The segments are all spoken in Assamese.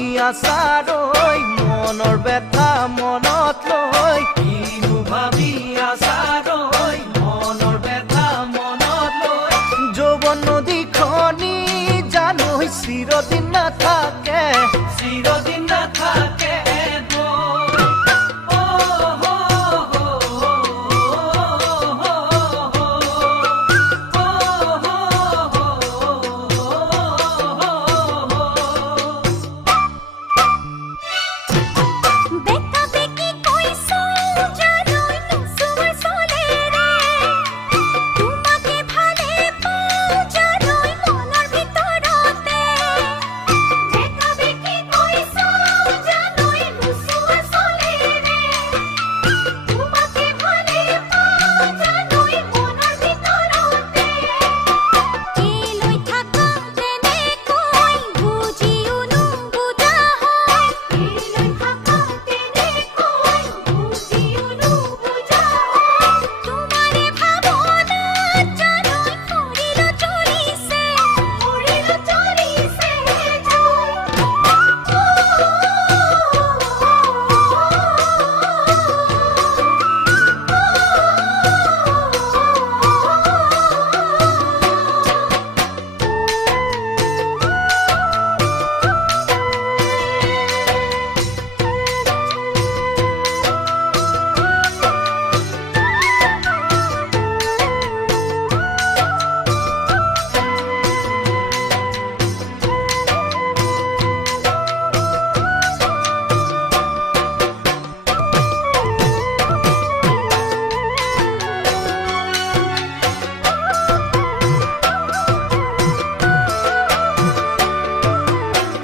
আছাৰৈ মনৰ ব্যথা মনত লৈ কিনো ভাবি আছাৰৈ মনৰ ব্যথা মনত লৈ যৌৱন নদীখনি জানো চিৰদিন নাথাকে চিৰদিন নাথাকে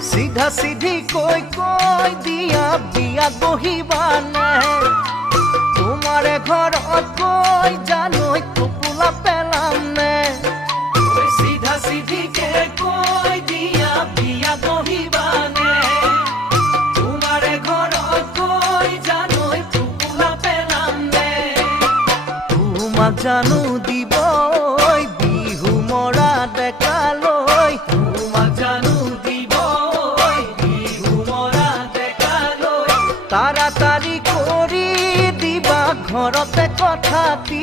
সিধা সিধি কৈ কৈ দিয়া বিয়াত বহিবানে তোমাৰে ঘৰত গৈ জানৈ টোপোলা পেলামনে সিধা সিধিকে কৈ দিয়া বিয়াত বহিবানে তোমাৰে ঘৰত গৈ জানৈ টোপোলা পেলামনে তোমাক জানো দিব বিহু মৰা ডেকালৈ তোমাক জানো তাড়াতাড়ি কৰি দিবা ঘৰতে কথাটি